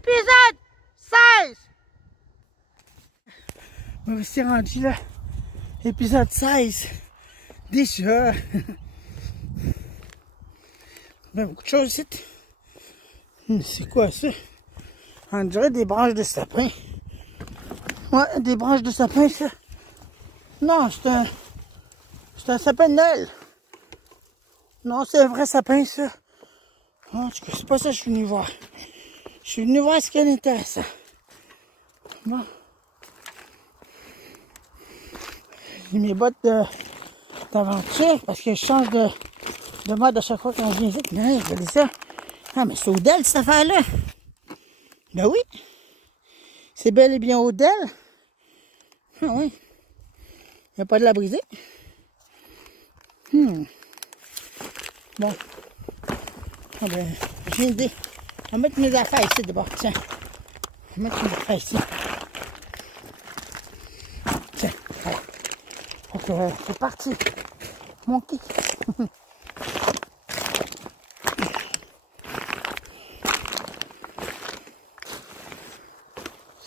Épisode 16! On va s'y rendu là. Épisode 16. Déjà. Ben, beaucoup de choses ici. C'est quoi ça? On dirait des branches de sapin. Ouais, des branches de sapin, ça. Non, c'est un sapin de Noël. Non, c'est un vrai sapin, ça. En tout cas, c'est pas ça que je suis venu voir. Je suis venu voir ce qu'il y a d'intéressant. Bon. J'ai mes bottes d'aventure parce que je change de mode à chaque fois quand je viens ici. Non, regardez ça. Ah, mais c'est Odell, cette affaire-là. Ben oui. C'est bel et bien Odell. Ah oui. Il n'y a pas de la briser. Bon. Ah ben, j'ai une idée. On va mettre mes affaires ici d'abord. Tiens. On va mettre mes affaires ici. Tiens. Voilà. Ok, c'est parti. Mon kit.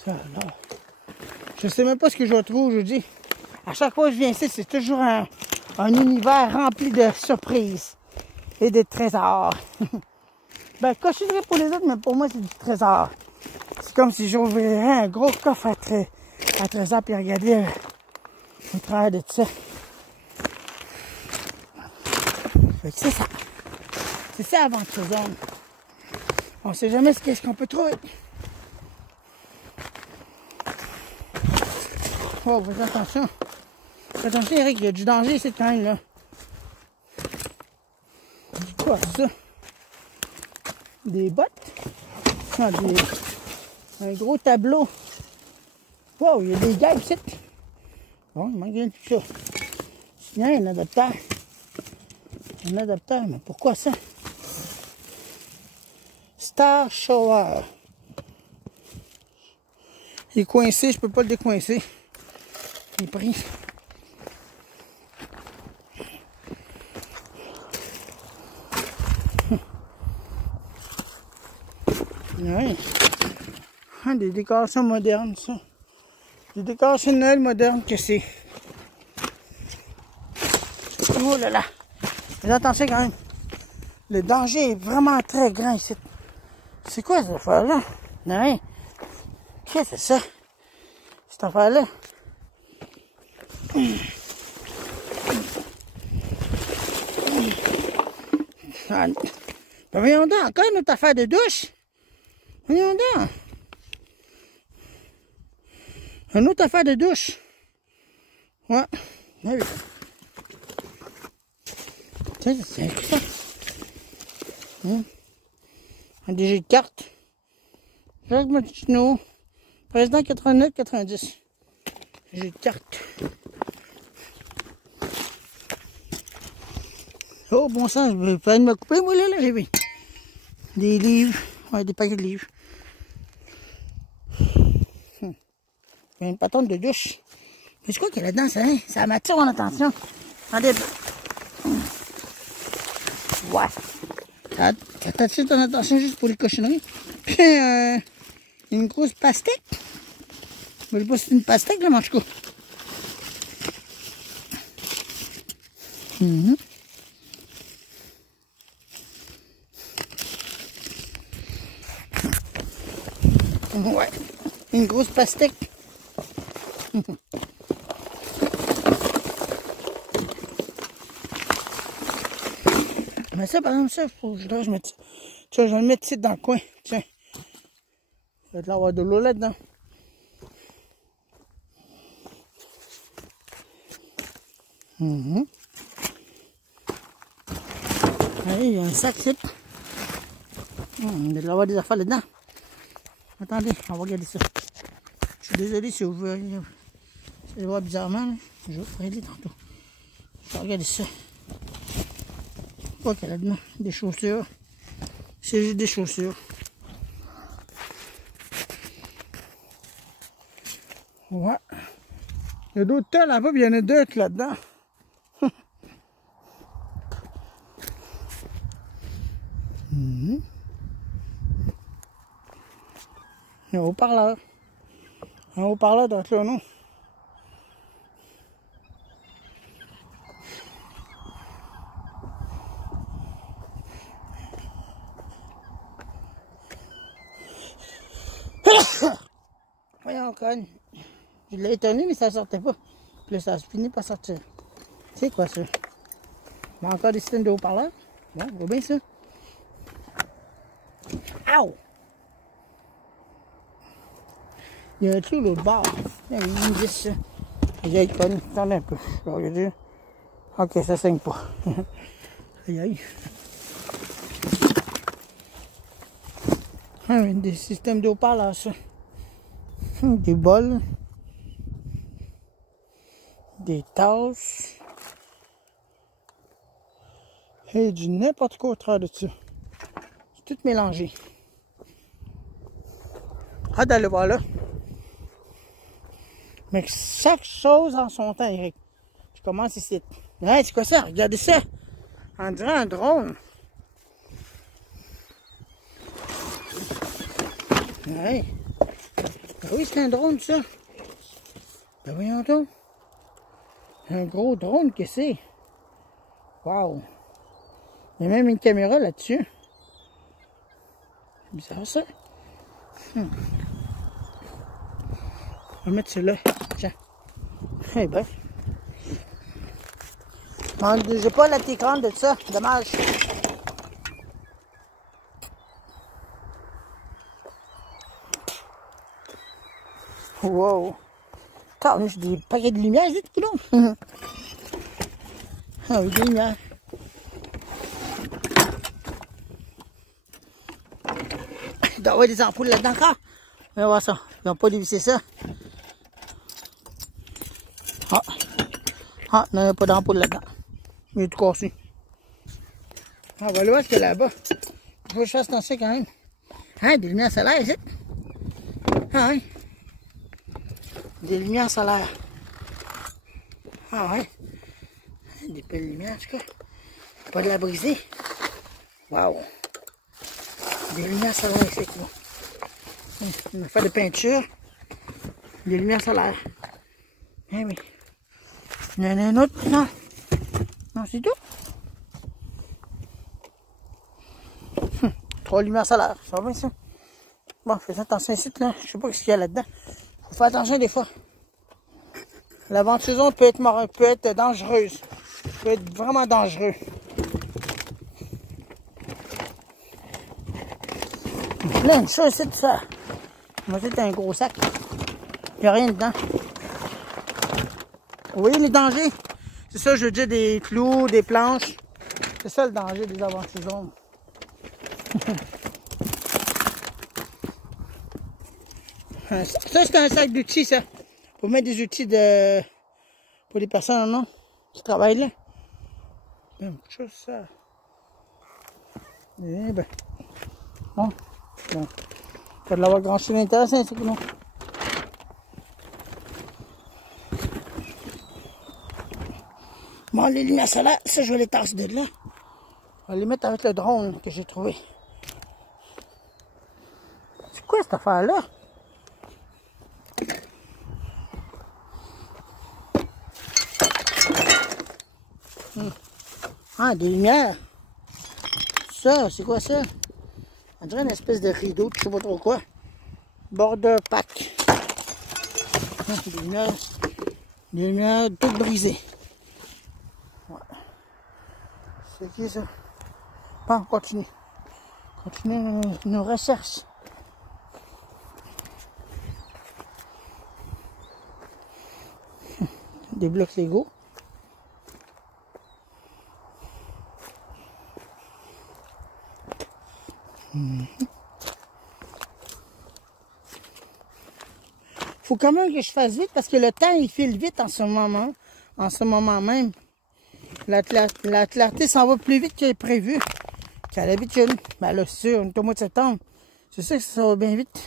Ça là. Je sais même pas ce que je vais trouver aujourd'hui. À chaque fois que je viens ici, c'est toujours un univers rempli de surprises et de trésors. Ben, cochonnerie pour les autres, mais pour moi, c'est du trésor. C'est comme si j'ouvrais un gros coffre à trésors puis regardais au travers de tout ça. Fait que c'est ça. C'est ça, Aventure Zone. On sait jamais ce qu'on peut trouver. Oh, faites attention. Faites attention, Eric, il y a du danger ici quand même, là. C'est quoi ça? Des bottes? Non, un gros tableau. Wow, il y a des gars ici. Bon, il manque rien de tout ça. Il y a un adapteur. Un adapteur, mais pourquoi ça? Star Shower. Il est coincé, je peux pas le décoincer. Il est pris. Oui. Ah, des décorations modernes, ça. Des décorations de Noël modernes que c'est. Oh là là. Mais attention quand même. Le danger est vraiment très grand ici. C'est quoi cette affaire-là? Non. Qu'est-ce que c'est ça? Cette affaire-là? Ah, ben voyons donc, encore une autre affaire de douche. Voyons donc. Une autre affaire de douche. Ouais. Oui. C'est ça. Un DG de carte. Jacques Martineau. Président 89-90. DG de carte. Oh, bon sang, je vais pas me couper, moi, là, j'ai vu. Des livres. Ouais, des paquets de livres. Il y a une patente de douche. Mais c'est quoi qu'il y a là-dedans, ça, hein? Ça m'attire mon attention. Attendez. Ouais. Ça t'attire ton attention juste pour les cochonneries. Puis, une grosse pastèque. Je sais pas si c'est une pastèque, là, mais en tout cas. Ouais, une grosse pastèque. Mais ça, par exemple, ça, faut que je mette ça. Tiens, je vais le mettre ici dans le coin. Tiens. Il va y avoir de l'eau là-dedans. Allez, il y a un sac ici. Il va y avoir des affaires là-dedans. Attendez, on va regarder ça. Je suis désolé si vous voyez. Ça va voir bizarrement. Là. Je vais regarder tantôt. Je vais regarder ça. Quoi qu'il y a là-dedans? Des chaussures. C'est juste des chaussures. Ouais. Il y a d'autres tas là-bas, puis il y en a d'autres là-dedans. Un haut-parleur. Un haut-parleur doit être là, non? Voyons, conne. Je l'ai étonné, mais ça sortait pas. Puis là, ça a fini par sortir. C'est quoi ça? Il y a encore des systèmes de haut-parleurs? Bon, va bien ça. Ow! Il y a un truc l'autre bord. Il me dit ça. Aïe, aïe, conne. Attendez un peu. Je vais regarder. Ok, ça saigne pas. Aïe, aïe. Ah, des systèmes de haut-parleurs, ça. Des bols. Des tasses. Et du n'importe quoi au travers de ça. C'est tout mélangé. Hâte d'aller voir là. Mais chaque chose en son temps, Eric. Je commence ici. Hey, c'est quoi ça? Regardez ça. On dirait un drone. Ouais. Ben oui, c'est un drone, ça. Ben voyons donc. Un gros drone que c'est. Wow. Il y a même une caméra là-dessus. C'est bizarre, ça. On va mettre celui-là. Tiens. Eh ben. J'ai pas la télécran de ça. Dommage. Wow. Attends, j'ai des paquets de lumière, j'ai tout le monde. Ah oui, des lumières. Il doit y avoir des ampoules là-dedans encore. On va voir ça. Ils n'ont pas dévissé ça. Ah. Ah, non, il n'y a pas d'ampoule là-dedans. Il est tout cassé. Ah, voilà, où est-ce que là-bas? Il faut que je fasse attention quand même. Hein, des lumières solaires ici. Ah, oui. Des lumières solaires. Ah, ouais. Des belles lumières, en tout cas. Pas de la briser. Wow. Des lumières solaires ici, là. On va faire de peinture. Des lumières solaires. Eh oui. Il y en a un autre, non? Non, c'est tout. 3 lumières solaires, ça va bien ça? Bon, fais attention ici, là. Je sais pas ce qu'il y a là-dedans. Faut faire attention des fois. La ventouse peut être dangereuse. Peut être vraiment dangereux. Là, une chose, c'est de ça. Moi, c'est un gros sac. Il n'y a rien dedans. Vous voyez les dangers? C'est ça, je veux dire, des clous, des planches. C'est ça le danger des aventures. Ça, c'est un sac d'outils, ça. Pour mettre des outils pour les personnes, non? Qui travaillent là. Bien, beaucoup de choses, ça. Eh ben. Bon. Bon. Ça doit avoir grand chose d'intéressant, c'est que non? Bon, les lumières solaires, ça, je vais les tasser de là. On va les mettre avec le drone que j'ai trouvé. C'est quoi cette affaire-là? Ah, des lumières. Ça, c'est quoi ça? On dirait une espèce de rideau, je sais pas trop quoi. Border pack. Ah, des lumières toutes brisées. Ouais. C'est qui ça? Bon, on continue. Continue nos recherches. Des blocs Lego. Faut quand même que je fasse vite parce que le temps il file vite en ce moment même. La clarté s'en va plus vite que prévu, qu'à l'habitude. Ben là, c'est sûr, on est au mois de septembre. C'est sûr que ça va bien vite.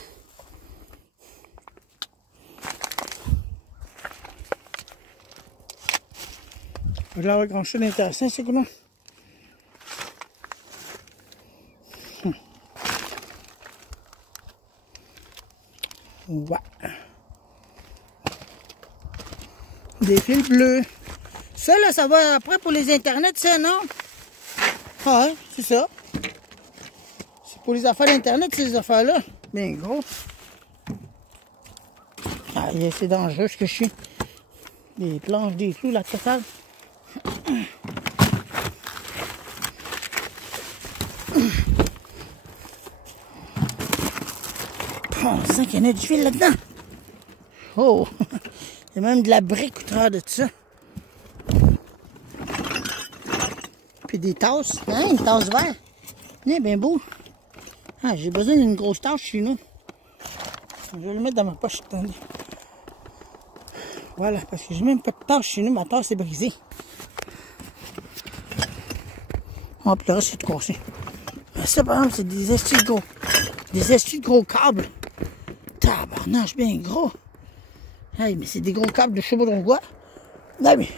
Je vais avoir grand chose d'intéressant, c'est quoi? Ouais. Des fils bleus. Ça, là, ça va après pour les internets, ça, non? Ah, ouais, c'est ça. C'est pour les affaires d'internet, ces affaires-là. Bien gros. Ah, c'est dangereux ce que je suis. Des planches, des clous, la totale. On sent qu'il y en a du fil là-dedans. Oh! Il y a même de la brique au travers de ça. Puis des tasses. Hein, une tasse verte. Bien, bien beau. Ah, j'ai besoin d'une grosse tasse chez nous. Je vais le mettre dans ma poche. Attendez. Voilà, parce que j'ai même pas de tasse chez nous. Ma tasse est brisée. Oh, puis le reste, c'est de cassé. Ça, par exemple, c'est des estis de gros. Des estis de gros câbles. Tabarnage, bien gros. Hey, mais c'est des gros câbles de chevaux de quoi. Non, mais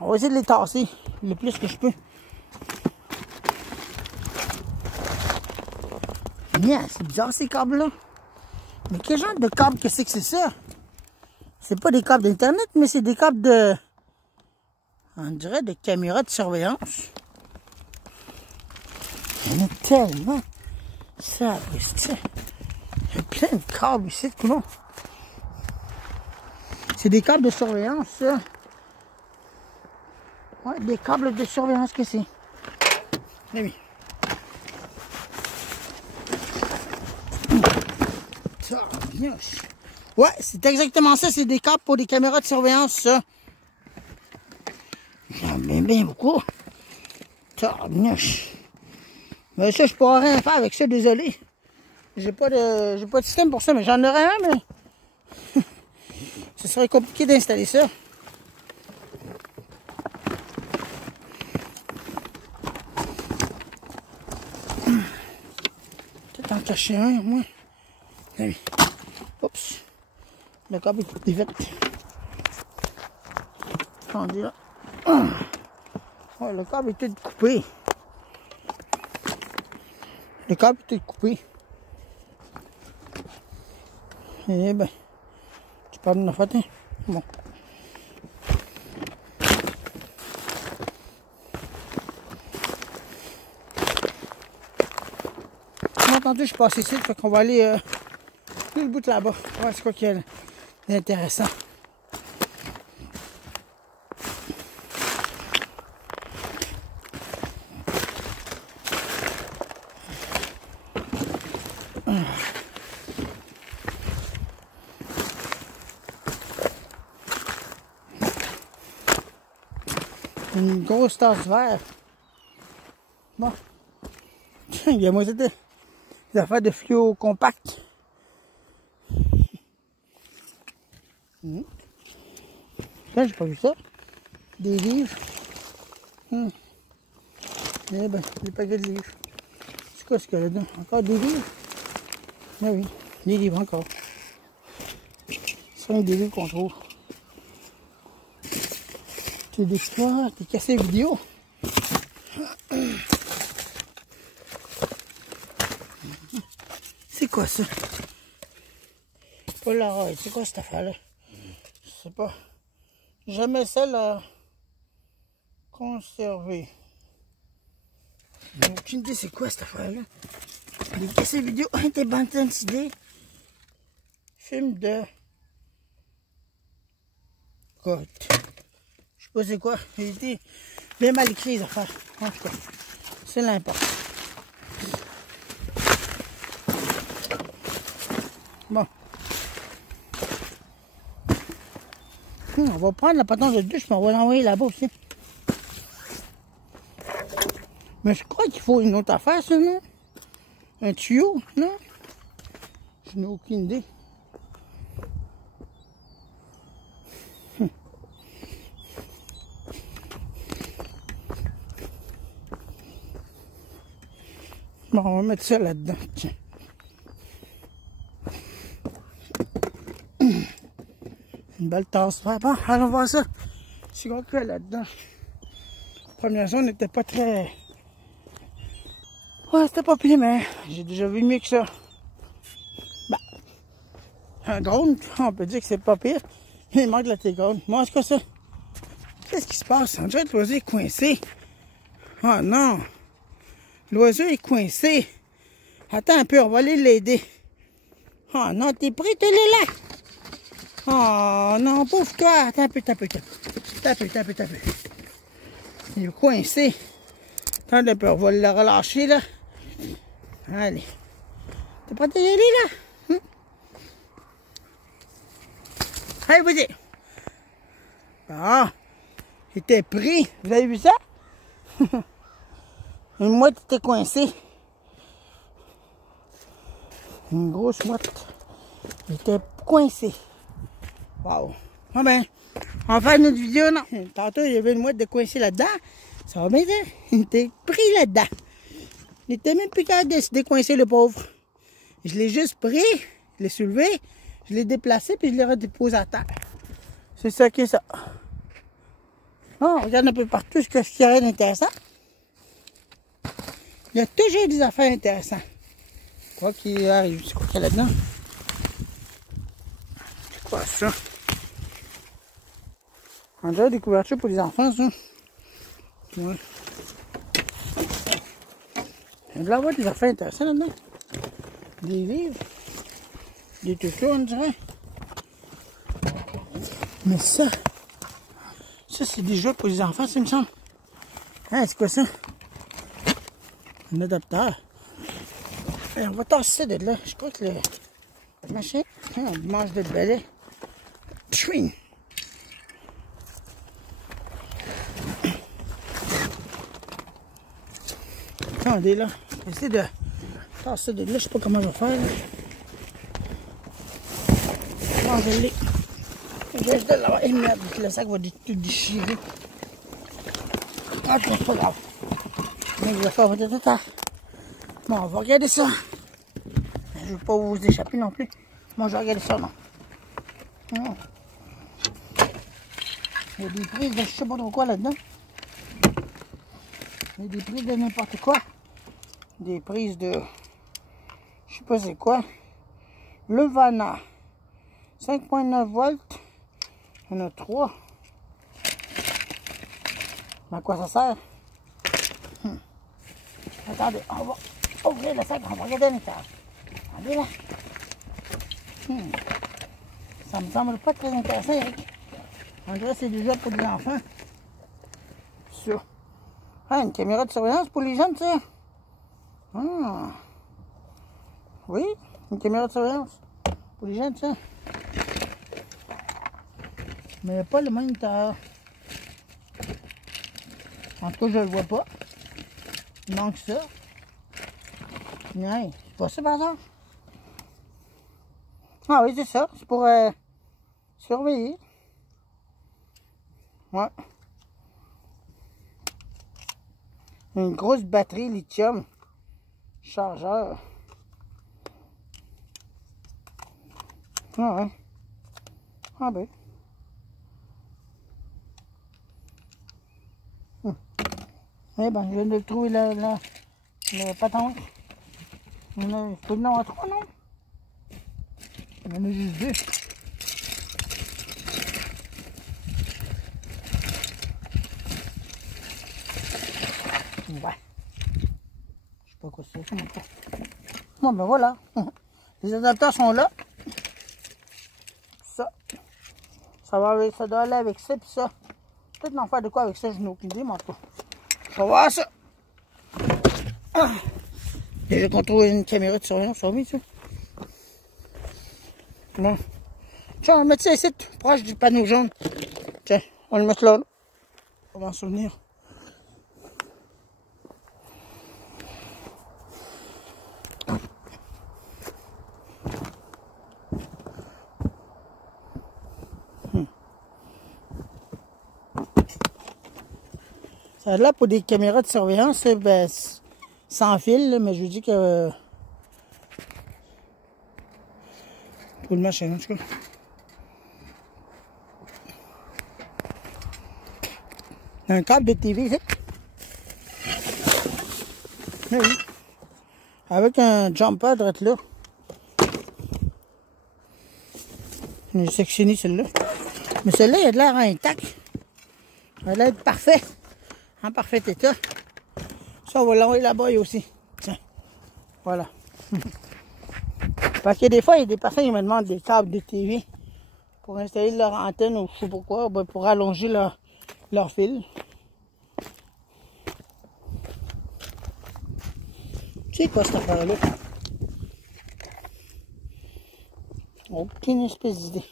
on va essayer de les tasser le plus que je peux. Bien, c'est bizarre ces câbles-là. Mais quel genre de câbles que c'est ça? C'est pas des câbles d'internet, mais c'est des câbles de... On dirait de caméras de surveillance. Il y en a tellement. Ça, c'est... Il y a plein de câbles ici, tout le monde. C'est des câbles de surveillance, ça. Ouais, des câbles de surveillance que c'est. Oui. Ouais, c'est exactement ça. C'est des câbles pour des caméras de surveillance, ça. J'en mets bien beaucoup. Mais ça, je pourrais rien faire avec ça, désolé. J'ai pas de système pour ça, mais j'en aurais un, mais... Ce serait compliqué d'installer ça. Peut-être en cacher un, moi. Oui. Oups. Le câble est coupé vite. Attendez là. Ouais, le câble est tout coupé. Le câble est tout coupé. Eh ben. Tu parles de la fête, hein? Bon. Entendu, je suis passé ici, fait qu'on va aller tout le bout là-bas. Ouais, c'est quoi qui est intéressant. Une grosse tasse verte. Bon. Il y a moi des affaires de fluo compact. Là, j'ai pas vu ça. Des livres. Eh ben, des paquets de livres. C'est quoi ce qu'il y a là-dedans? Encore des livres? Ah oui, des livres encore. Ce sont des livres qu'on trouve. C'est des histoires, des cassettes vidéo. C'est quoi ça? Polaroid, c'est quoi cette affaire-là? Je sais pas. Jamais celle à conserver. J'ai aucune idée c'est quoi cette affaire-là. Des cassettes vidéo, des bandes d'idées. Film de... God. Je sais pas c'est quoi. J'ai été bien mal écrit les affaires. En tout cas, c'est l'important. Bon. On va prendre la patente de douche, mais on va l'envoyer là-bas aussi. Mais je crois qu'il faut une autre affaire, ça, non? Un tuyau, non? Je n'ai aucune idée. Bon, on va mettre ça là-dedans, tiens. Une belle tasse. Bon, allons voir ça. C'est quoi qu'il y a là-dedans. La première zone n'était pas très... Ouais, c'était pas pire, mais j'ai déjà vu mieux que ça. Bah, Un drone, on peut dire que c'est pas pire. Il manque la télécommande. Moi, en tout cas, ça. Qu'est-ce qui se passe? On dirait que l'oiseau est coincé. Oh non! L'oiseau est coincé. Attends un peu, on va aller l'aider. Oh non, t'es prêt, t'es là? Oh non, pauvre toi. Attends un peu. Il est coincé. Attends un peu, on va le relâcher là. Allez. T'es prêt à y aller là? Allez, vas-y. Ah, il était pris. Vous avez vu ça? Une mouette était coincée. Une grosse mouette. Elle était coincée. Wow. Ah ben, on va faire une autre vidéo, non? Tantôt, il y avait une mouette de coincée là-dedans. Ça va bien dire. Il était pris là-dedans. Il était même plus capable de se décoincer, le pauvre. Je l'ai juste pris, je l'ai soulevé, je l'ai déplacé, puis je l'ai redéposé à terre. C'est ça qui est ça. Oh, on regarde un peu partout ce qu'il y a d'intéressant. Il y a toujours des affaires intéressantes. Quoi qu'il arrive, c'est quoi qu'il y a là-dedans? C'est quoi ça? On dirait des couvertures pour les enfants, ça. Ouais. Il doit y avoir des affaires intéressantes là-dedans. Des livres. Des tutos, on dirait. Mais ça c'est des jeux pour les enfants, ça me semble. Hein, c'est quoi ça? Un adapteur. Et on va tasser ça de là. Je crois que le machin, hein, on mange de balai. Tchouing! Attendez là. J'essaie de tasser ça de là. Je sais pas comment je vais faire. Non, je l'ai. Je vais juste de l'avoir. Et merde, le sac va tout déchirer. Ah, c'est pas grave. Mais je vais faire votre tata. Bon, on va regarder ça. Je ne veux pas vous échapper non plus. Moi, je vais regarder ça, non. Non. Il y a des prises de je sais pas trop quoi là-dedans. Il y a des prises de n'importe quoi. Des prises de... Je sais pas c'est quoi. Levana. 5.9 volts. Il y en a 3. Mais à quoi ça sert? Attendez, on va ouvrir le sac, on va regarder l'intérieur. Attendez là. Ça me semble pas très intéressant, Eric. On dirait que c'est des jeux pour des enfants. Ça. Ah, une caméra de surveillance pour les jeunes, ça. Ah. Oui, une caméra de surveillance pour les jeunes, ça. Mais il n'y a pas le même intérieur. En tout cas, je le vois pas. Il manque ça. Non, c'est pas ça par exemple. Ah oui, c'est ça. C'est pour surveiller. Ouais. Une grosse batterie lithium. Chargeur. Ah ouais. Ah ben. Eh ben, je viens de trouver le patente. Il y en a en avoir 3, non? Il y en a juste 2. Ouais. Je sais pas quoi c'est, ça, maintenant. Bon, ben voilà. Les adapteurs sont là. Ça. Ça doit aller avec ça, puis ça. Peut-être en faire de quoi avec ça, je n'ai aucune idée, mais en tout cas. On va voir ça. Déjà qu'on trouve une caméra de surveillance, ça va bien, ça. Bon. Tiens, on va mettre ça ici, proche du panneau jaune. Tiens, on va le mettre là. On va en souvenir. Ça là pour des caméras de surveillance, ben, sans fil, là, mais je vous dis que pour le machin, en tout cas. Un câble de TV, c'est. Oui. Avec un jumper direct là. J'ai sectionné celle-là. Mais celle-là, il a de l'air intact. Elle a l'air d'être parfait. En parfait état. Ça, on va l'envoyer là-bas aussi. Tiens. Voilà. Parce que des fois, il y a des personnes qui me demandent des câbles de TV pour installer leur antenne ou je sais pas quoi, ben pour allonger leur fil. C'est quoi cette affaire-là? Aucune espèce d'idée.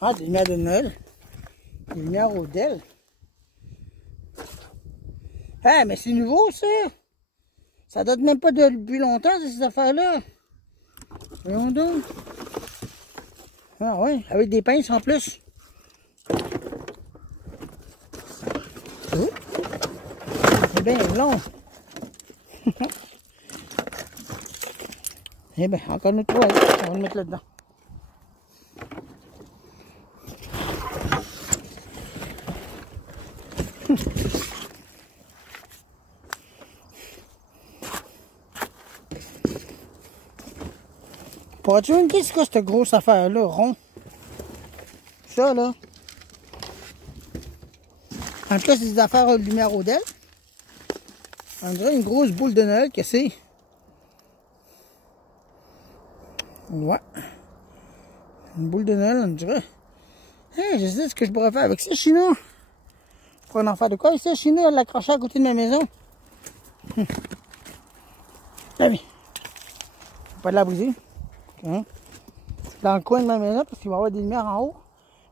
Ah, des lumières de Noël. Des lumières Odell. Ah, mais c'est nouveau, ça. Ça date même pas depuis longtemps, ces affaires-là. Voyons donc. Ah ouais, avec des pinces en plus. Oh. C'est bien long. Eh bien, encore notre toilette. On va le mettre là-dedans. Pourrais-tu me dire c'est quoi cette grosse affaire-là, rond? Ça, là. En tout cas, c'est des affaires de lumière Odell. On dirait une grosse boule de Noël que c'est. Ouais. Une boule de Noël, on dirait. Hey, je sais ce que je pourrais faire avec ça, chinois. Je pourrais en faire de quoi ici, chinois, elle l'accrocher à côté de ma maison. Ah oui. Faut pas de la briser. Hein? Dans le coin de ma maison, parce qu'il va y avoir des lumières en haut.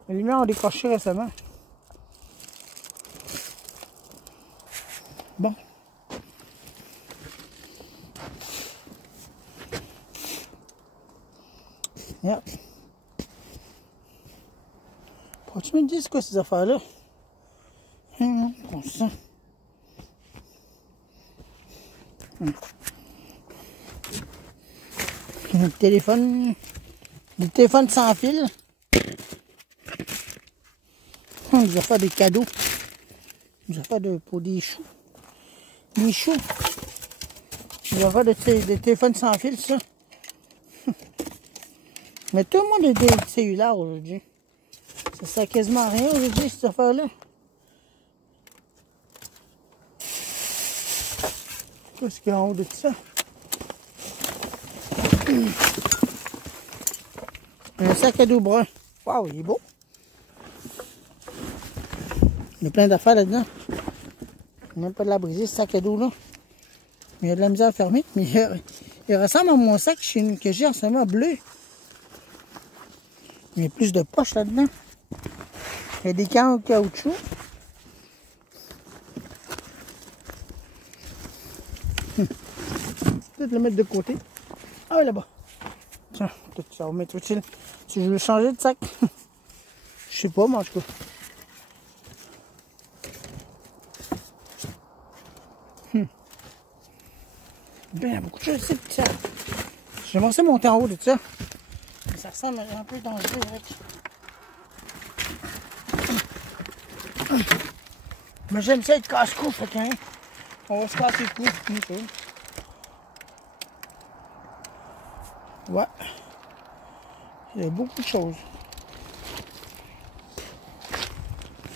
Les lumières ont décroché récemment. Bon. Yep. Pourrais-tu me dire c'est quoi ces affaires-là? Comme ça. Un téléphone. Des téléphones sans fil. On nous a fait des cadeaux. On nous a fait pour des choux. Des choux. On nous a fait des téléphones sans fil, ça. Mais tout le monde a des cellulaires aujourd'hui. Ça sert quasiment à rien aujourd'hui, cette affaire-là. Qu'est-ce qu'il y a en haut de tout ça? Un sac à dos brun. Waouh, il est beau. Il y a plein d'affaires là-dedans. Il n'y a même pas de la briser, ce sac à dos-là. Il y a de la misère à fermer. Mais il ressemble à mon sac que j'ai en ce moment bleu. Il y a plus de poches là-dedans. Il y a des cannes en caoutchouc. Peut-être le mettre de côté. Ah, là-bas. Tiens, peut-être ça va m'être utile. Si je veux changer de sac. Je sais pas, moi, en tout cas. Ben, il y a beaucoup de choses ici. J'aimerais ça monter en haut de ça. Mais ça ressemble un peu dangereux avec. Mais j'aime ça être casse-cou, fait qu'un. On va se casser le cou. Ouais. Il y a beaucoup de choses.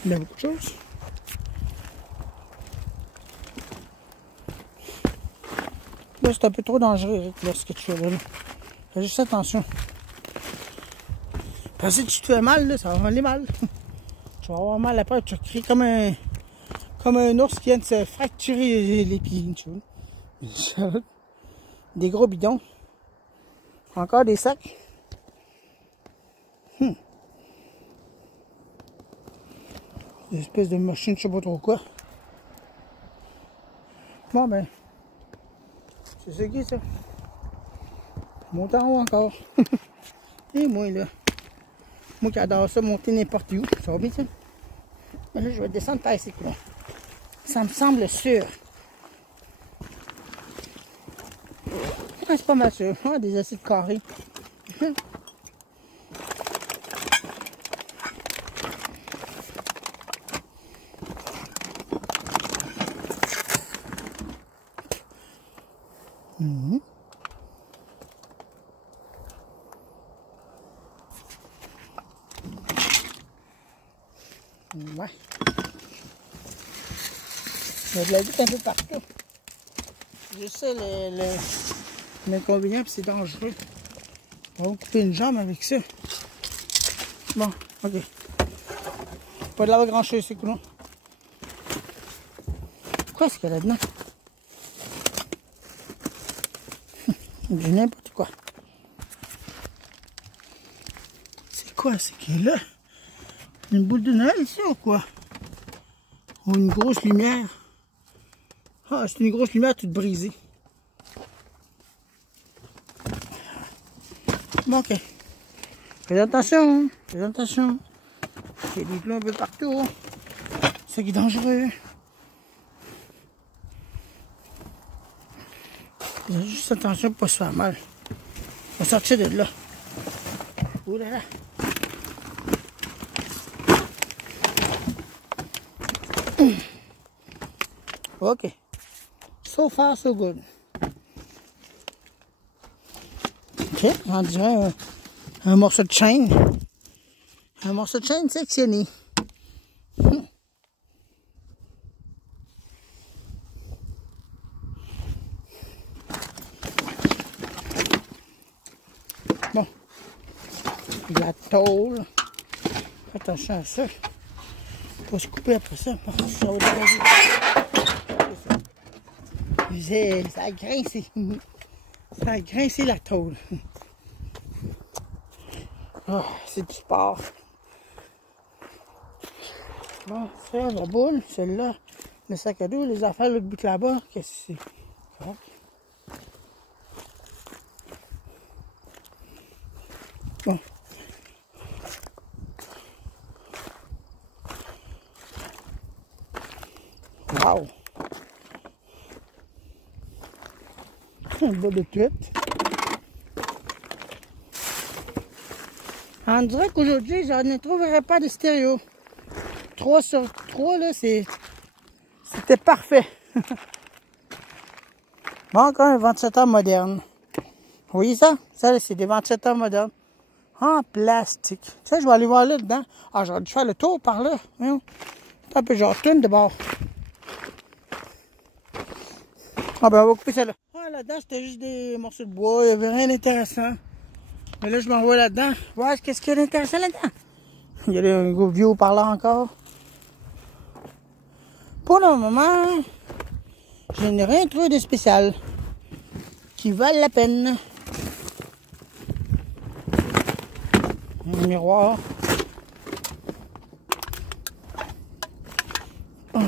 Il y a beaucoup de choses. Là, c'est un peu trop dangereux, Eric, là, ce que tu fais là. Fais juste attention. Parce que si tu te fais mal, là, ça va aller mal. Tu vas avoir mal après, tu vas crier comme un ours qui vient de se fracturer les pieds. Des gros bidons. Encore des sacs. Des espèces de machines, je sais pas trop quoi. Bon ben, c'est ce qui est ça. Monter en haut encore. Et moi là. Moi qui adore ça, monter n'importe où. Ça va bien ça? Mais là, je vais descendre par ici. Là. Ça me semble sûr. Ah, c'est pas mal sûr. Ah, des acides carrés. Ouais. Il y a de la vitre un peu partout. Je sais l'inconvénient, puis c'est dangereux. On va couper une jambe avec ça. Bon, ok. Pas de l'avoir grand chose, c'est cool. Quoi est-ce qu'il y a là-dedans? Du n'importe quoi. C'est quoi ce qui est là? Une boule de Noël ici ou quoi? Ou une grosse lumière? Ah, c'est une grosse lumière toute brisée. Bon, ok. Fais attention, hein? Fais attention. Il y a des clous un peu partout. C'est ça qui est dangereux. Fais juste attention pour ne pas se faire mal. On va sortir de là. Ouh là là. Ok. So far, so good. Ok, on dirait un morceau de chaîne. Un morceau de chaîne sectionné. Bon. La tôle. Attention à ça. Faut se couper après ça. Ça va dégager. Ça a grincé. Ça a grincé la tôle. Oh, c'est du sport. Bon, ça, la boule, celle-là, le sac à dos, les affaires, l'autre bout là-bas, qu'est-ce que c'est? Bon. Bon. Wow! Un bas de tuite. On dirait qu'aujourd'hui, je ne trouverai pas de stéréo. 3 sur 3, là, c'était parfait. Bon, encore un ventilateur moderne. Vous voyez ça? Ça, c'est des ventilateurs modernes. En plastique. Tu sais, je vais aller voir là-dedans. Ah, j'aurais dû faire le tour par là. Un peu, je retourne de bord. Ah ben, on va couper ça là. Ah, là-dedans, c'était juste des morceaux de bois. Il n'y avait rien d'intéressant. Mais là, je m'en vais là-dedans. Ouais, qu'est-ce qu'il y a d'intéressant là-dedans? Il y a un gros vieux haut-parleur encore. Pour le moment, je n'ai rien trouvé de spécial qui valent la peine. Un miroir. Oh.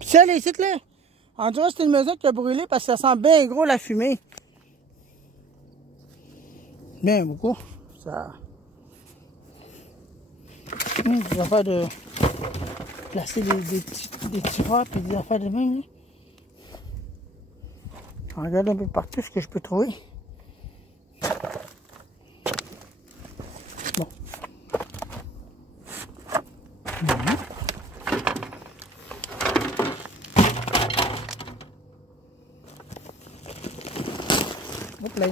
Puis ça, les sites là, on dirait que c'est une maison qui a brûlé parce que ça sent bien gros la fumée. Bien beaucoup. Ça. Des affaires de placer des tiroirs et des affaires de même. On regarde un peu partout ce que je peux trouver. Bon. Hop là.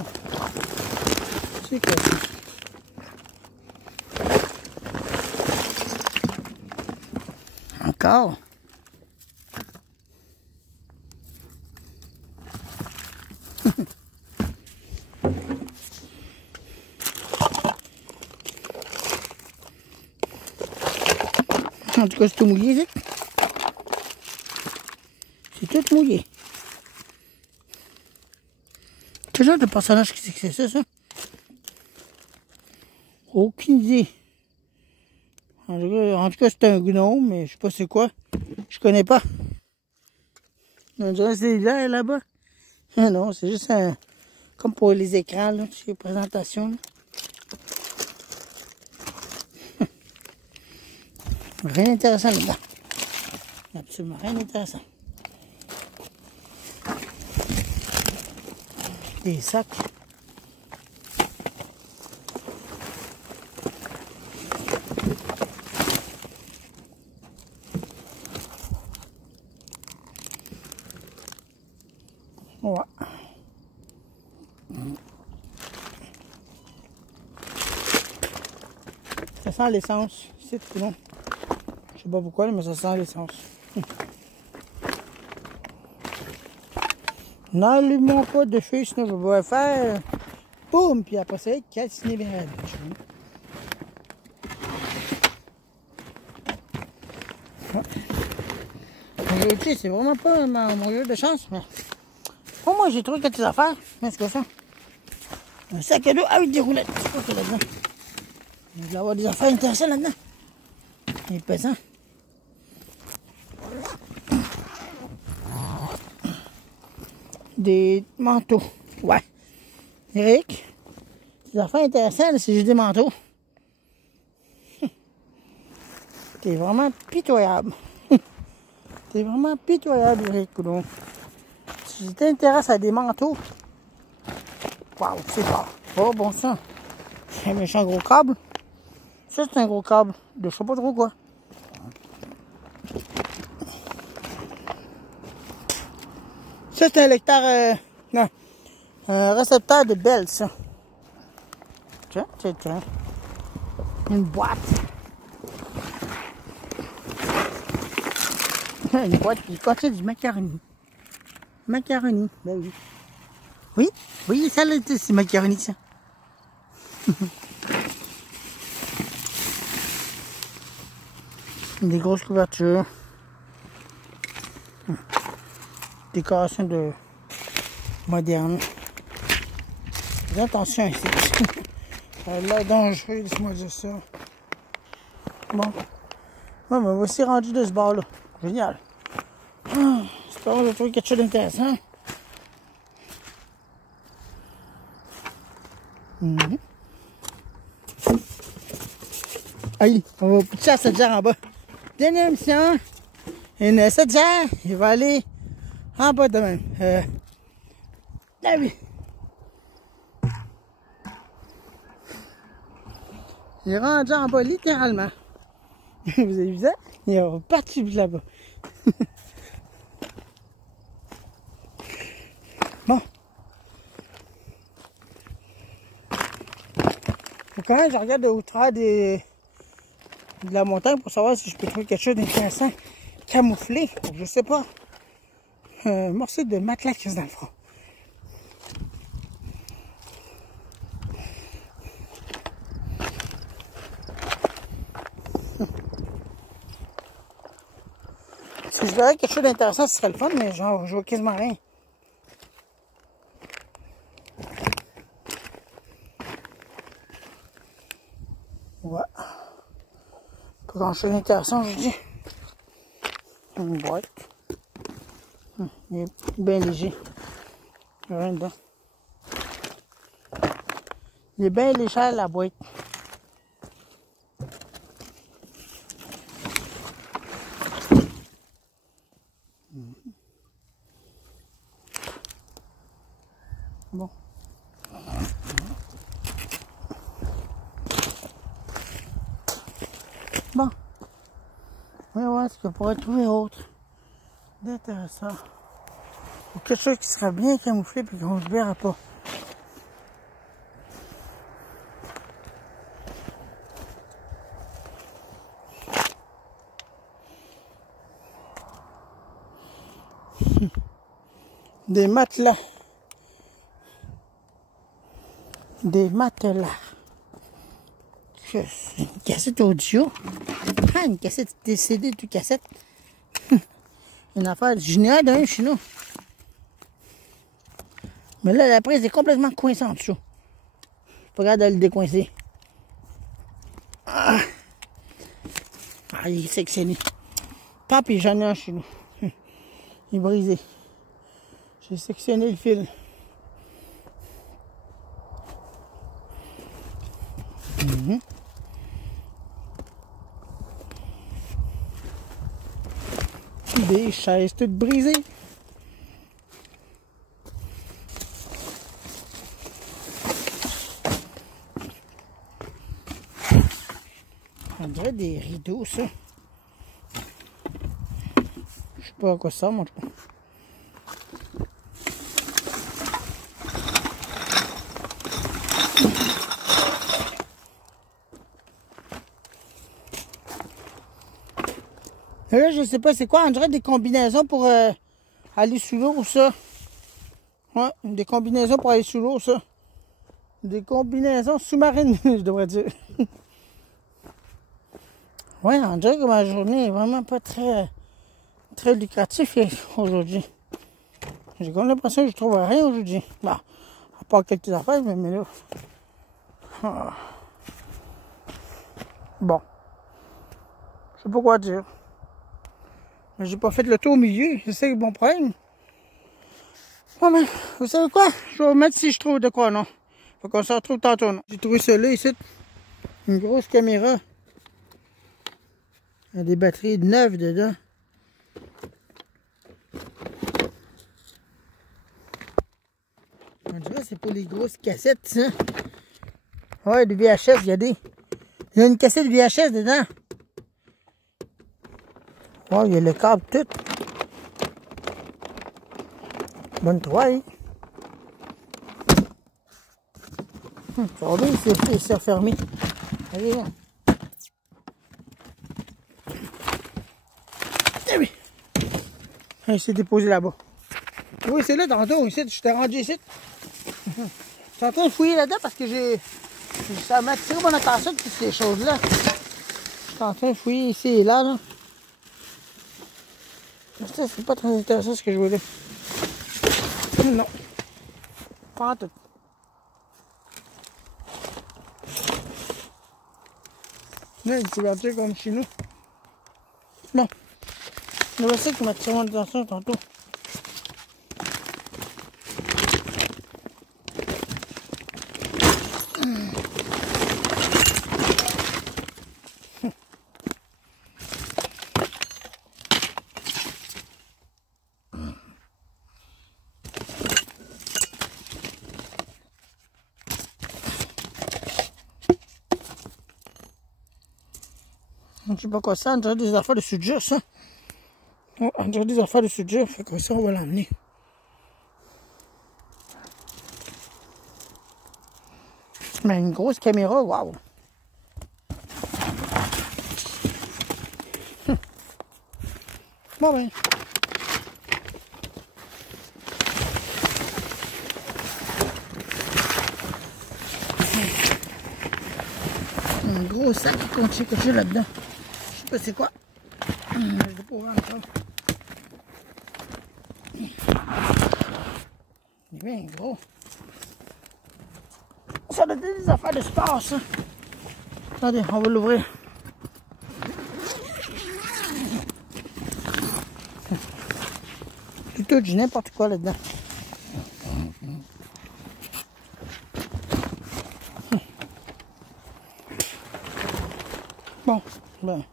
C'est quoi ça? Encore. En tout cas, c'est tout mouillé, c'est tout mouillé. Quel genre de personnage qui c'est que c'est ça? Aucune idée. En tout cas, c'est un gnome, mais je sais pas c'est quoi. Je connais pas. On dirait que c'est là-bas. Ah non, c'est juste un... Comme pour les écrans, là, les présentations. Là. Rien d'intéressant là-dedans. Absolument rien d'intéressant. Des sacs. Ouais. sent l'essence. C'est tout long. Je sais pas pourquoi, mais ça sent l'essence. N'allumons pas de feu, sinon je vais faire boum, puis après ça, calciner bien la bouche. Aujourd'hui, c'est vraiment pas mon jeu de chance, mais pour moi, j'ai trouvé quelques affaires. Qu'est-ce que c'est ça? Un sac à dos avec des roulettes. C'est quoi qu'il y a là-dedans? Il doit y avoir des affaires intéressantes là-dedans. Il est pesant. Des manteaux. Ouais. Eric, des affaires intéressantes, c'est juste des manteaux. T'es vraiment pitoyable. T'es vraiment pitoyable, Eric Coulon. Si tu t'intéresses à des manteaux, waouh, c'est pas. Oh, bon sang. C'est un méchant gros câble. Ça, c'est un gros câble de je sais pas trop quoi. Ça, c'est un lecteur, non, un récepteur de belles, ça. Tiens. Une boîte. Une boîte qui contient du macaroni. Macaroni, ben oui. Oui, ça, c'est macaroni, ça. Des grosses couvertures. Décoration de moderne. Fais attention ici. Là, dangereux, laisse-moi dire ça. Bon. Ouais, mais voici rendu de ce bord-là. Génial. J'espère que je vais trouver quelque chose d'intéressant. Allez, on va pousser à cette jarre en bas. Dernière mission. Une cette jarre, il va aller en bas de même. Ah oui. Il est rendu en bas littéralement. Vous avez vu ça? Il est reparti là-bas. Bon. Faut quand même que je regarde au travers de la montagne pour savoir si je peux trouver quelque chose d'intéressant. Camouflé, je sais pas. Un morceau de matelas qui est dans le front. Si je verrais quelque chose d'intéressant, ce serait le fun, mais genre, je vois quasiment rien. Ouais. Pas grand chose d'intéressant, je dis. Une boîte. Il est bien léger. Il n'y a rien dedans. Il est bien léger, la boîte. Bon. Bon. On va voir ce qu'on pourrait trouver autre d'intéressant. Ou quelque chose qui serait bien camouflé et qu'on ne se verra pas. Des matelas. Des matelas. Une cassette audio. Ah, une cassette CD de cassette. Une affaire géniale d'un chez nous. Mais là, la prise est complètement coincée en dessous. Pas grave de le décoincer. Ah, il est sectionné. Papi, j'en ai un chez nous. Il est brisé. J'ai sectionné le fil. Des chaises toutes brisées. On dirait des rideaux, ça. Je sais pas à quoi ça, moi. Et là, je sais pas c'est quoi. On dirait des combinaisons pour aller sous l'eau, ça. Ouais, des combinaisons pour aller sous l'eau, ça. Des combinaisons sous-marines, je devrais dire. Ouais, on dirait que ma journée est vraiment pas très lucrative aujourd'hui. J'ai comme l'impression que je trouve rien aujourd'hui. Bah, à part quelques affaires, mais là. Ah. Bon. Je sais pas quoi dire. Mais j'ai pas fait le tour au milieu. C'est ça le bon problème. Ouais, mais vous savez quoi? Je vais vous mettre si je trouve de quoi, non? Faut qu'on se retrouve tantôt, non? J'ai trouvé ça là, ici. Une grosse caméra. Il y a des batteries neuves dedans. On dirait que c'est pour les grosses cassettes, ça. Ouais, du VHS, regardez. Il y a une cassette VHS dedans. Ouais, il y a le câble tout. Bonne trouvaille. Regardez, c'est fermé. Allez, là. Eh oui. Il s'est déposé là-bas. Oui, c'est là, tantôt, ici. Je t'ai rendu ici. Je suis en train de fouiller là-dedans parce que ça m'a attiré mon attention, toutes ces choses-là. Je suis en train de fouiller ici et là, là. C'est pas très intéressant ce que je voulais. Non. Pas en tout. Là, une couverture comme chez nous. Bon. C'est ça qui m'a attiré mon attention tantôt. Je sais pas quoi ça, on dirait des affaires de soudure, ça. On dirait des affaires de soudure, fait que ça, on va l'emmener. Mais une grosse caméra, waouh! Bon ben. Un gros sac qui contient quelque chose là-dedans. Je sais pas c'est quoi. Je vais pas voir encore. Il est bien gros. Ça doit être des affaires de sport, ça. Attendez, on va l'ouvrir. Plutôt du n'importe quoi là-dedans. Bon, ben.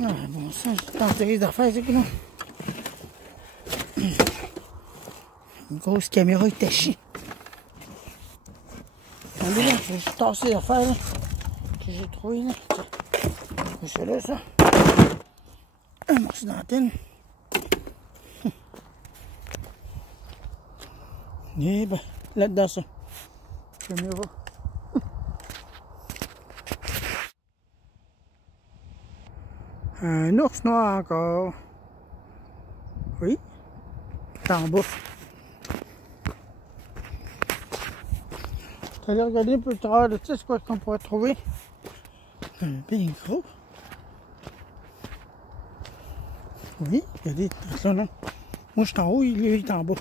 Ah, bon, ça, j'ai tenté les affaires, c'est que là. Une grosse caméra attachée. Attendez là, je vais juste tasser les affaires là, que j'ai trouvé là. C'est là, ça. Un morceau d'antenne. Et ben, là-dedans, ça. Caméra. Un ours noir encore. Oui. C'est en bas. Je vais aller regarder un peu le travers de ça, c'est quoi qu'on pourrait trouver. Un bien gros. Oui, regardez, ça non. Moi je suis en haut, il est en bas.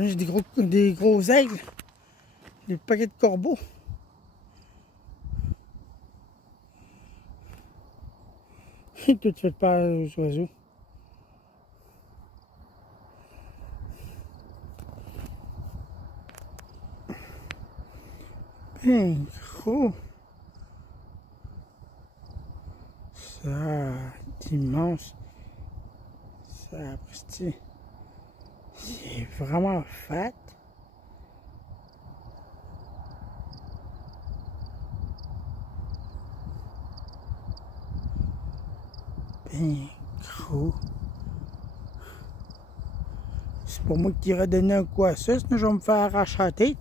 J'ai des gros aigles. Des paquets de corbeaux. Tout fait peur aux oiseaux. Bien gros. Ça, c'est immense. Ça, c'est vraiment fat. Bien gros. Pour moi qui irais donner un coup à ça, sinon je vais me faire arracher la tête.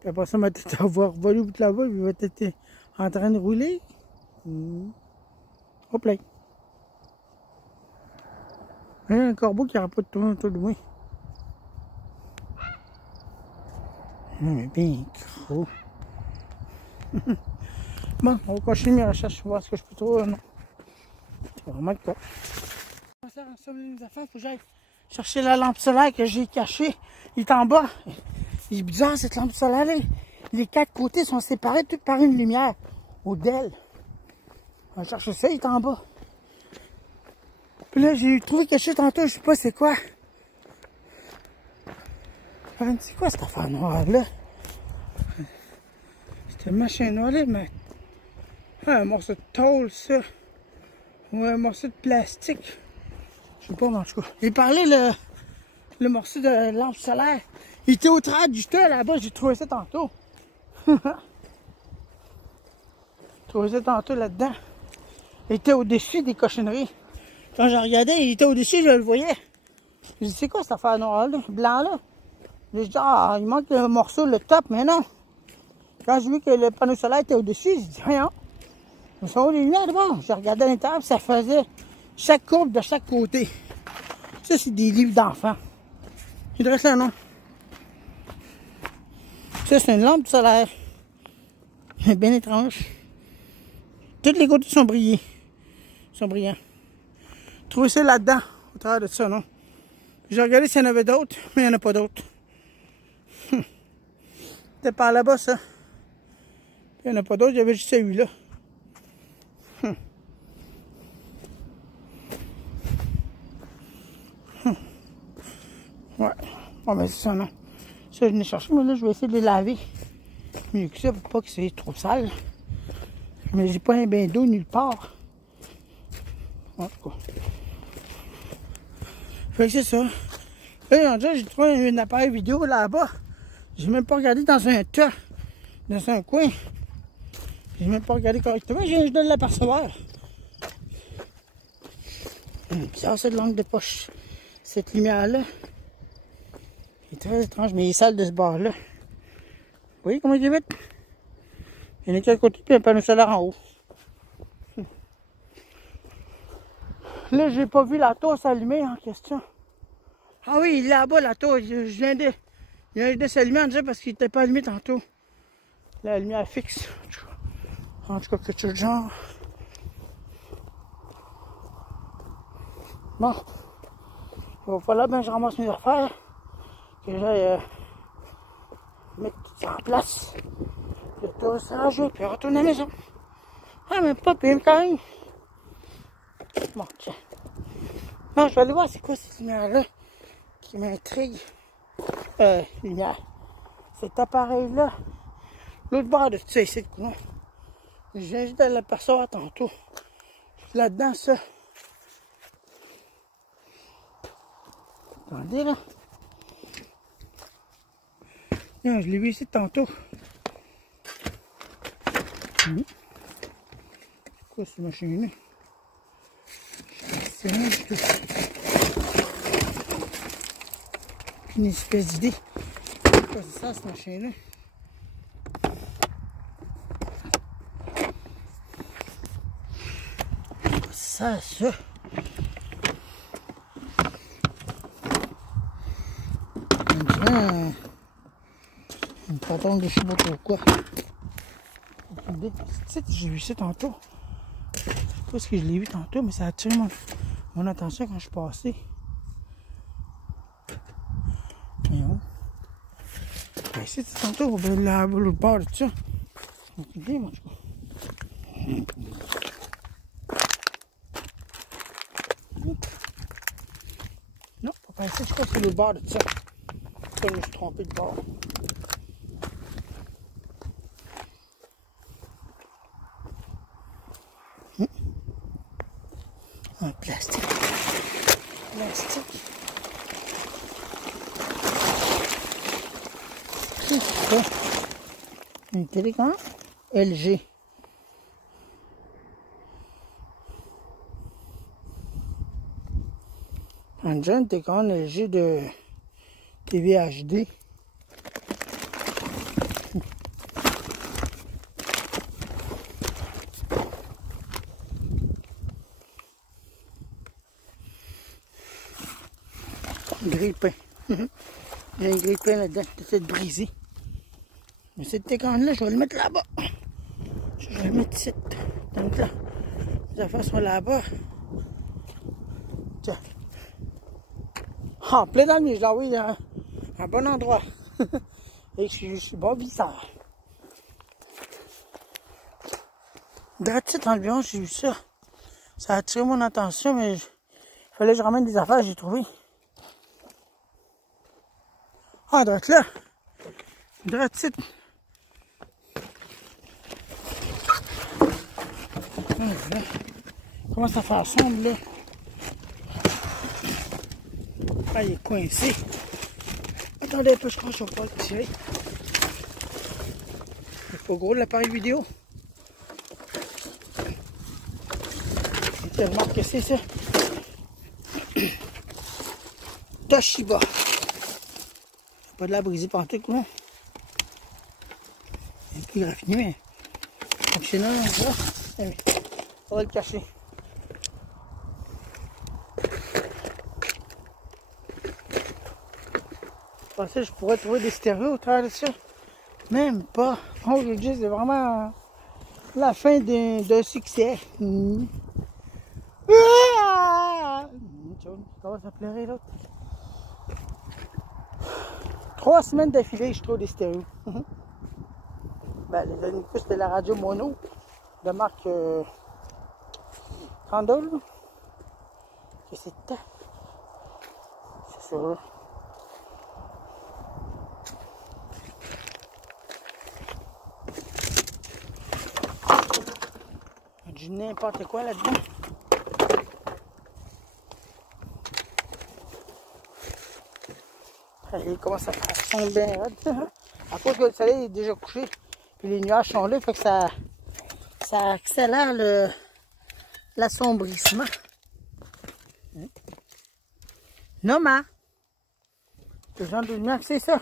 Puis après ça, ma tête va voler au bout de là-bas, puis il va être en train de rouler. Hop là. Il y a un corbeau qui n'aura pas de tourner autour de moi. Mais bien gros. Bon, on va continuer mes recherches, voir ce que je peux trouver. Non. C'est vraiment de quoi. On va faire ensemble des affaires, faut que j'aille chercher la lampe solaire que j'ai cachée. Il est en bas. Il est bizarre cette lampe solaire là. Les quatre côtés sont séparés toutes par une lumière. Au DEL. On va chercher ça, il est en bas. Puis là, j'ai trouvé quelque chose tantôt, je sais pas c'est quoi. C'est quoi cette affaire noire là? Cette machine noire là, mais. Ah, un morceau de tôle, ça. Ou un morceau de plastique. Je sais pas, mais en tout cas. Il parlait le morceau de lampe solaire. Il était au travers du tas là-bas, j'ai trouvé ça tantôt. J'ai trouvé ça tantôt là-dedans. Il était au-dessus des cochonneries. Quand je regardais, il était au-dessus, je le voyais. Je dis, c'est quoi cette affaire noire là, blanc là? J'ai dit, ah, il manque le morceau, le top, mais non. Quand j'ai vu que le panneau solaire était au-dessus, j'ai dit, rien. Ils sont où les lumières d'abord? J'ai regardé à l'intérieur, ça faisait chaque courbe de chaque côté. Ça, c'est des livres d'enfants. Il reste là, non? Ça, c'est une lampe solaire. Bien étrange. Tous les côtés sont brillés. Sont brillants. Trouvez ça là-dedans, au travers de ça, non? J'ai regardé s'il y en avait d'autres, mais il n'y en a pas d'autres. C'était par là-bas, ça. Il n'y en a pas d'autres, il y avait juste celui-là. Ouais. Bon, ben c'est ça, non? Ça, je venais chercher, mais là, je vais essayer de les laver. Mieux que ça, pour pas que c'est trop sale. Mais j'ai pas un bain d'eau nulle part. En tout cas. Fait que c'est ça. Là, j'ai trouvé un appareil vidéo là-bas. J'ai même pas regardé dans un tas. Dans un coin. J'ai même pas regardé correctement. Je viens de l'apercevoir. Bizarre, cette langue de poche. Cette lumière-là. C'est très étrange, mais il est sale de ce bord-là. Vous voyez comment il est vite? Il y en a qu'à côté, puis un panneau solaire en haut. Là, j'ai pas vu la tour s'allumer en question. Ah oui, il est là-bas, la tour. Il vient de s'allumer déjà parce qu'il n'était pas allumé tantôt. La lumière fixe. En tout cas, quelque chose de genre. Bon. Il va falloir que je ramasse mes affaires. Que j'aille mettre tout ça en place. Le tour s'arranger, puis retourner à la maison. Ah, mais pas pire quand même. Bon, tiens. Non, je vais aller voir c'est quoi cette lumière-là qui m'intrigue. Lumière. Cet appareil-là. L'autre bord de ça ici, quoi. Je viens juste de l'apercevoir tantôt. Là-dedans, ça. Attendez, là. Non, je l'ai vu ici tantôt. C'est quoi cette machine-là? C'est rien du tout. Une espèce d'idée. C'est quoi ça, cette machine-là? Ça, ça. Une patente de je sais pas trop quoi. J'ai vu ça tantôt. Je sais pas ce que je l'ai vu tantôt, mais ça a attiré mon attention quand je suis passé. Ben, ici, tantôt, on va laver l'autre bord de ça. C'est une idée, moi, je crois. Non, pas ici, je crois que c'est l'autre bord de ça. Je me suis trompé de bord. Un plastique. Plastique. C'est ça. Une télécommande LG. Un jeune télécommande LG de TV HD. Grille-pain. Il y a un grille-pain là-dedans, j'essaie de briser. Mais cette télécommande-là, je vais le mettre là-bas. Je vais le mettre ici. Donc là, les affaires sont là-bas. Tiens. Ah, plein dans le milieu, je l'ai envoyé à un bon endroit. Et je suis bon bizarre. Gratuit environ, j'ai vu ça. Ça a attiré mon attention, mais il fallait que je ramène des affaires, j'ai trouvé. Ah, droite là. Gratuit. Voilà. Comment ça fait sombre là? Ah, il est coincé. Attendez un peu, je crois que je vais pas le tirer. C'est pas gros l'appareil vidéo. Tu remarques que c'est ça? Toshiba. Pas de la briser partout, quoi. Il est plus raffiné, mais. Chez nous, on va le cacher. Je pensais que je pourrais trouver des stéréos au travers de ça. Même pas. Aujourd'hui, c'est vraiment la fin d'un succès. Ah! Comment ça pleurait l'autre? 3 semaines d'affilée, je trouve des stéréos. Ben, les derniers coups, c'était la radio mono de marque Randall. Que c'était. C'est ça. Du n'importe quoi là-dedans. Il commence à faire son bien raide. À cause que le soleil est déjà couché. Puis les nuages sont là, fait que ça accélère l'assombrissement. Non, ma. Ce genre de lumière, c'est ça.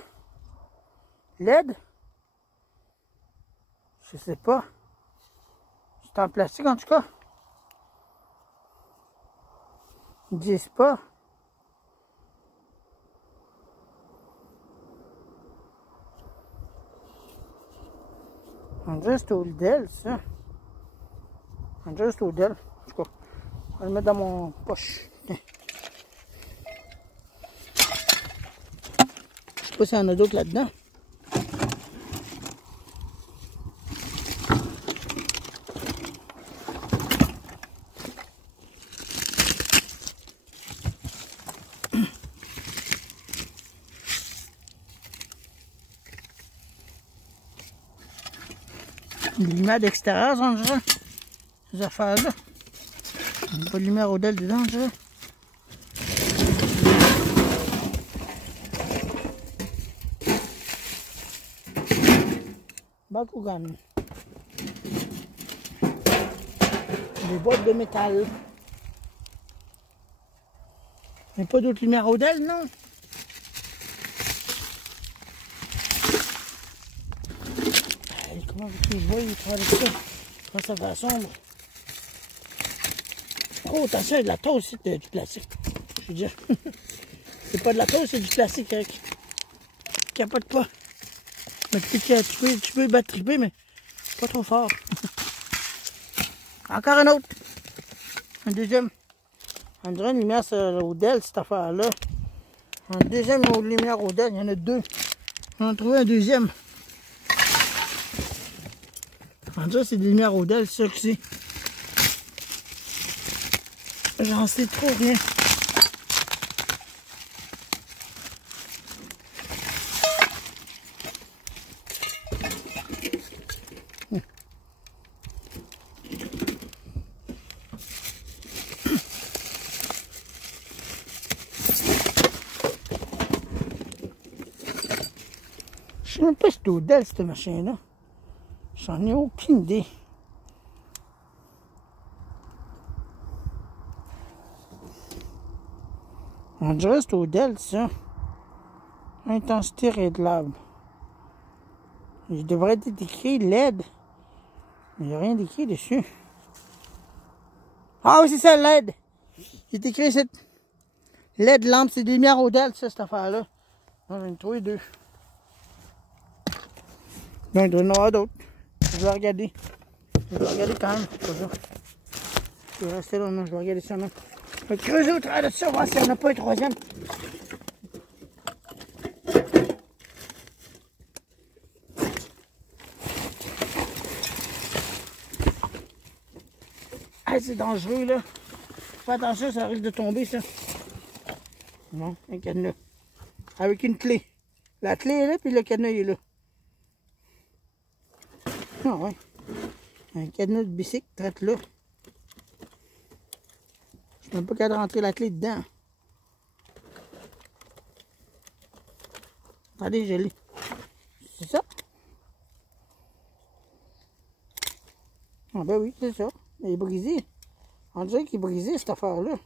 LED? Je sais pas. C'est en plastique en tout cas. Ils disent pas. On dirait que c'est au Lidl, ça. On dirait que c'est au Lidl. En tout cas, on va le mettre dans mon poche. Je sais pas s'il y en a d'autres là-dedans. Une lumière d'extérieur, on dirait. Ces affaires-là. Il n'y a pas de lumière au Lidl dedans, on dirait. Bakugan. Des boîtes de métal. Il n'y a pas d'autres lumières au Lidl, non? Comment vous voyez, il travaille ça? Comment ça fait sombre? Oh, attention, il y a de la tôle aussi, du plastique. Je veux dire. C'est pas de la tôle, c'est du plastique, Eric. Capote pas. Mais tu peux battre triper, mais pas trop fort. Encore un autre. Un deuxième. On dirait une lumière au Lidl, cette affaire-là. Un deuxième lumière au Lidl, il y en a deux. On a trouvé un deuxième. On dirait que c'est des lumières au Lidl, c'est ça que c'est. J'en sais trop rien. Je sais même pas si c'est au Lidl, cette machine-là. J'en ai aucune idée. On dirait que c'est au Lidl, ça. Intensité réglable. Il devrait être écrit LED. Mais il n'y a rien d'écrit dessus. Ah oui, c'est ça, LED. Il est écrit cette LED lampe. C'est des lumières Odell, ça, cette affaire-là. J'en ai trouvé deux. Non, il doit y en avoir d'autres. Je vais regarder. Je vais regarder quand même. Pas ça. Je vais rester là, non. Je vais regarder ça, non. Je vais creuser au travers de ça, voir s'il n'y en a pas un troisième. Ah, c'est dangereux, là. Fais attention, ça risque de tomber, ça. Non, un cadenas. Avec une clé. La clé est là, puis le cadenas est là. Ah ouais. Un cadenas de bicycle, traite là. Je suis même pas capable de rentrer la clé dedans. Attendez, je l'ai. C'est ça? Ah ben oui, c'est ça. Il est brisé. On dirait qu'il est brisé, cette affaire-là.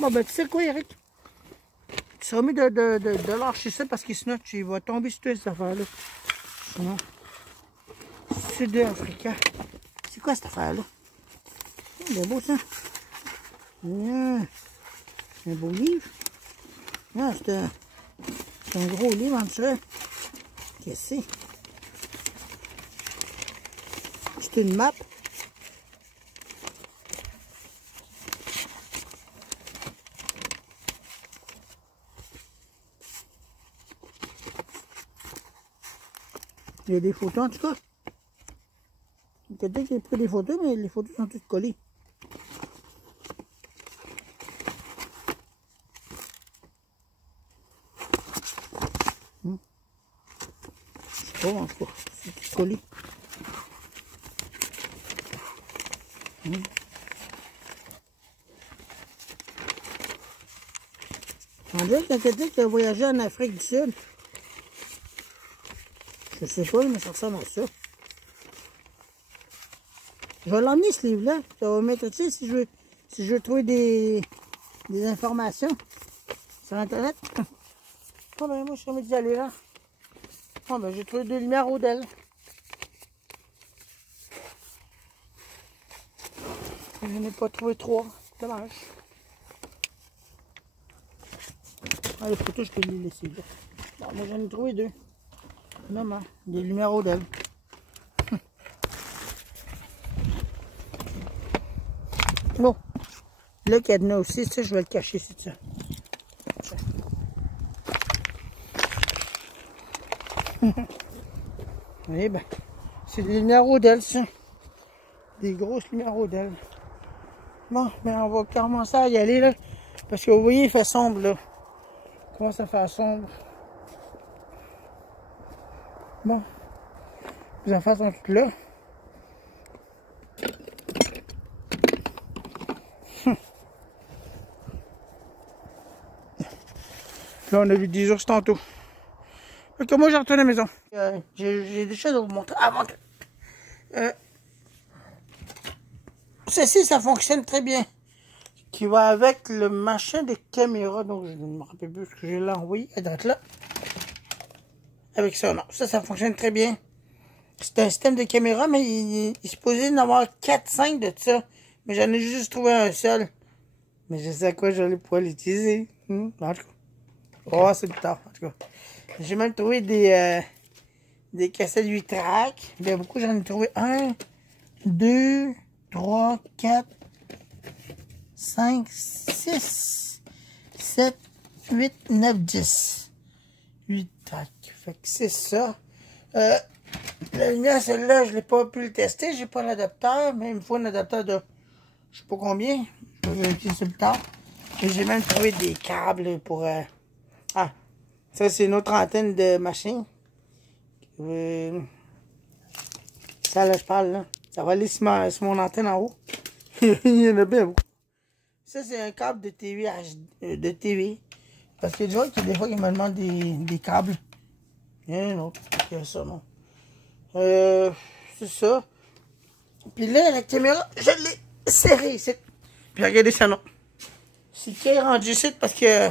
Bon ben tu sais quoi, Eric? Tu seras mieux de lâcher ça parce qu'il sinon tu vas tomber sur toi, cette affaire-là. Sinon. Sud-Africain. C'est quoi cette affaire-là? C'est beau ça. Yeah. C'est un beau livre. Ah, c'est un gros livre en dessous. Qu'est-ce que c'est? C'est une map. Il y a des photos en tout cas. Il y a quelqu'un qui a pris des photos, mais les photos sont toutes collées. Je sais pas en tout cas, c'est tout collé. On dirait qu'il y a quelqu'un qui a voyagé en Afrique du Sud. Je sais pas, mais ça ressemble à ça. Je vais l'emmener ce livre-là. Ça va m'être utile si je veux trouver des informations sur Internet. Oh ben moi je suis remis d'y aller là. Oh ben j'ai trouvé deux lumières Odell. Je n'ai pas trouvé trois. Dommage. Ah, les photos je peux les laisser là. Bon, moi j'en ai trouvé deux. Non, des lumières Odell. Bon, le cadenas aussi, ça, je vais le cacher, c'est ça. Eh ben, c'est des lumières Odell, ça. Des grosses lumières Odell. Bon, mais on va commencer à y aller, là. Parce que vous voyez, il fait sombre, là. Il commence à faire sombre. Bon, les affaires sont toutes là. Là, on a vu des ours tantôt. Donc, moi, je retourne à la maison. J'ai des choses à vous montrer. Avant que... ceci, ça fonctionne très bien. Qui va avec le machin de caméra. Donc, je ne me rappelle plus ce que j'ai là envoyé. À droite là. Avec ça, non. Ça fonctionne très bien. C'est un système de caméra, mais il est supposé en avoir 4-5 de ça. Mais j'en ai juste trouvé un seul. Mais je sais à quoi j'allais pouvoir l'utiliser. En tout cas. Oh, c'est plus tard, en tout cas. J'ai même trouvé des cassettes 8 tracks. Bien beaucoup, j'en ai trouvé 1, 2, 3, 4, 5, 6, 7, 8, 9, 10. 8 tracks. Fait que c'est ça. La lumière, celle-là, je n'ai pas pu le tester. J'ai pas l'adapteur, mais il me faut un adapteur de je sais pas combien. Je vais vérifier ça plus tard. Et j'ai même trouvé des câbles pour... Ah, ça c'est une autre antenne de machine. Ça là, je parle là. Ça va aller sur mon antenne en haut. Il y en a bien beaucoup. Ça c'est un câble de TV. De TV. Parce que des gens qui des fois ils me demandent des câbles Il y en a un autre. Ok, ça, non. C'est ça. Puis là, la caméra, je l'ai serrée ici. Puis regardez ça, non. C'est qu'il est rendu ici parce que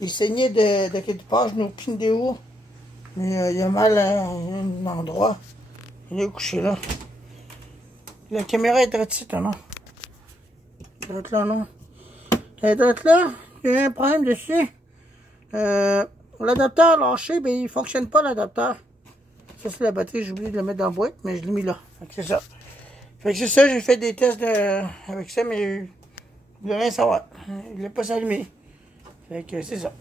il saignait de quelque part, je n'ai aucune idée où. Mais il a mal à un endroit. Il est couché là. La caméra est droite ici, non? Droite là, non? Elle est droite là, il y a un problème dessus. L'adapteur lâché, ben il fonctionne pas l'adapteur. Ça c'est la batterie, j'ai oublié de le mettre dans la boîte, mais je l'ai mis là. Fait que c'est ça. Fait que c'est ça, j'ai fait des tests avec ça, mais il ne veut rien savoir. Il ne voulait pas s'allumer. Fait que c'est ça.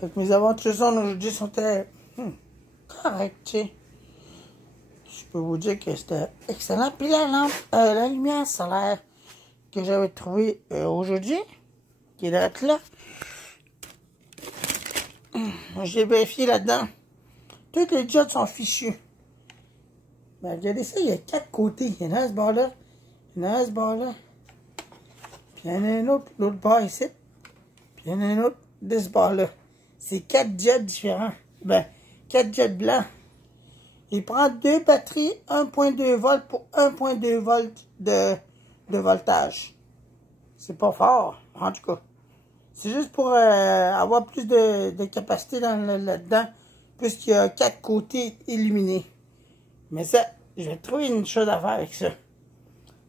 Fait que mes aventures aujourd'hui sont correctes, tu sais. Je peux vous dire que c'était excellent. Puis la lampe, la lumière solaire que j'avais trouvée aujourd'hui, qui est là. J'ai vérifié là-dedans. Tous les jets sont fichus. Mais regardez ça, il y a 4 côtés. Il y en a à ce bord-là. Il y en a à ce bord-là. Puis il y en a un autre, l'autre bord ici. Puis il y en a un autre de ce bord-là. C'est 4 jets différents. Ben, 4 jets blancs. Il prend 2 batteries, 1.2 volts pour 1.2 volts de voltage. C'est pas fort, en tout cas. C'est juste pour avoir plus de capacité là-dedans, puisqu'il y a 4 côtés illuminés. Mais ça, je vais trouver une chose à faire avec ça.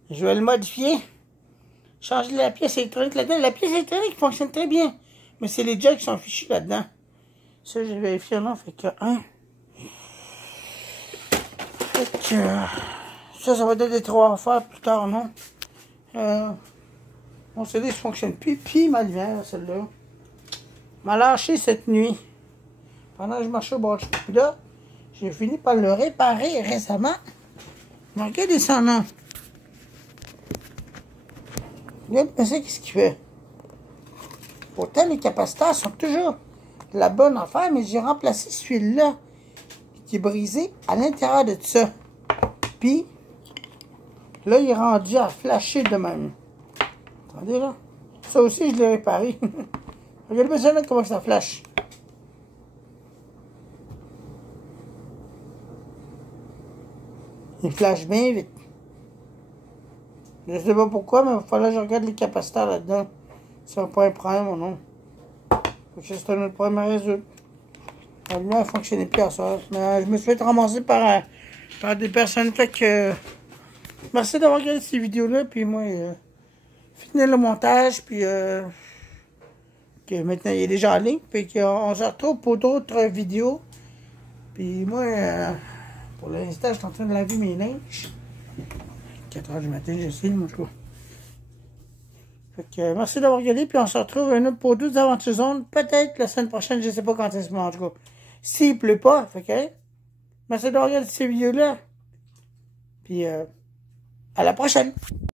Je vais le modifier. Changer la pièce électronique là-dedans. La pièce électronique fonctionne très bien. Mais c'est les jets qui sont fichus là-dedans. Ça, j'ai vérifié là. Fait que 1. Fait que ça va être des 3 à faire plus tard, non? Mon CD ne fonctionne plus. Puis ma lumière, celle-là, m'a lâché cette nuit. Pendant que je marchais au bord de Puis là, j'ai fini par le réparer récemment. Mais regardez ça, non? Regarde, c'est qu'est-ce qu'il fait. Pourtant, les capaciteurs sont toujours de la bonne affaire, mais j'ai remplacé celui-là qui est brisé à l'intérieur de tout ça. Puis, là, il est rendu à flasher de même. Attendez, là. Ça aussi, je l'ai réparé. Regardez ça, là, comment ça flash. Il flash bien vite. Je sais pas pourquoi, mais il va falloir que je regarde les capaciteurs là-dedans. C'est pas un problème ou non. C'est un autre problème à résoudre. La lumière ne fonctionnait plus à ça. Mais je me suis fait ramasser par des personnes. Fait que merci d'avoir regardé ces vidéos-là. Puis moi, finir le montage. Puis que maintenant il est déjà en ligne. Puis qu'on se retrouve pour d'autres vidéos. Puis moi, pour l'instant, je suis en train de laver mes linges. 4 h du matin, j'essaie, mon coup. Fait que merci d'avoir regardé, puis on se retrouve pour d'autres aventures zones, peut-être la semaine prochaine, je sais pas quand est-ce que en tout cas. S'il pleut pas, fait que merci d'avoir regardé ces vidéos-là. Puis à la prochaine!